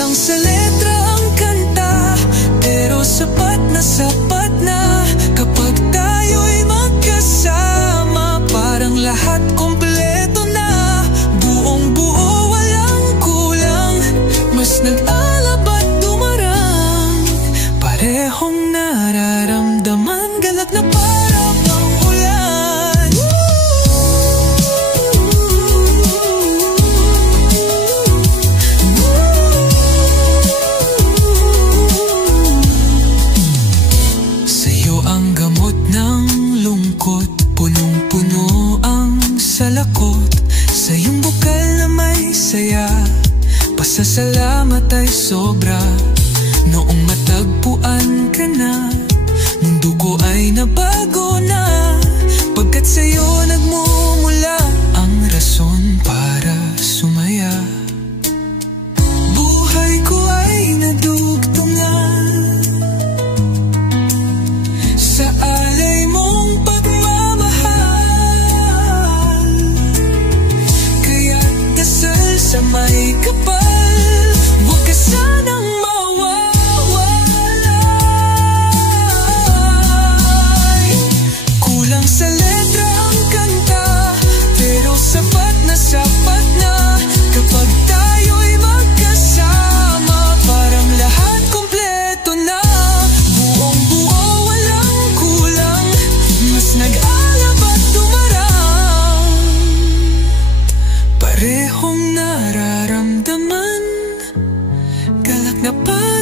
Kulang sa letra ang kanta, pero sapat na kapag tayo'y magkasama. Parang lahat kompleto na, buong buo, walang kulang. Mas nag-alab at dumarang, parehong nararamdaman. Galak na para bang ulan. Sa'yo ang gamot ng lungkot, punong-puno ang salakot. Sa iyong bukal na may saya, pasasalamat ay sobra. Noong matagpuan ka na, mundo ko ay nabago na. Pagkat sa'yo nagmumula ang rason para sumaya. Buhay ko ay nadugtungan sa alay mong pagmamahal. Kaya't dasal sa may kapal, huwag ka sanang mawawalay. Kulang sa letra ang kanta, pero sapat na kapag tayo'y magkasama. Parang lahat kompleto na, buong buo, walang kulang. Mas nag-alab at dumarang, parehong nararamdaman. Galak na pa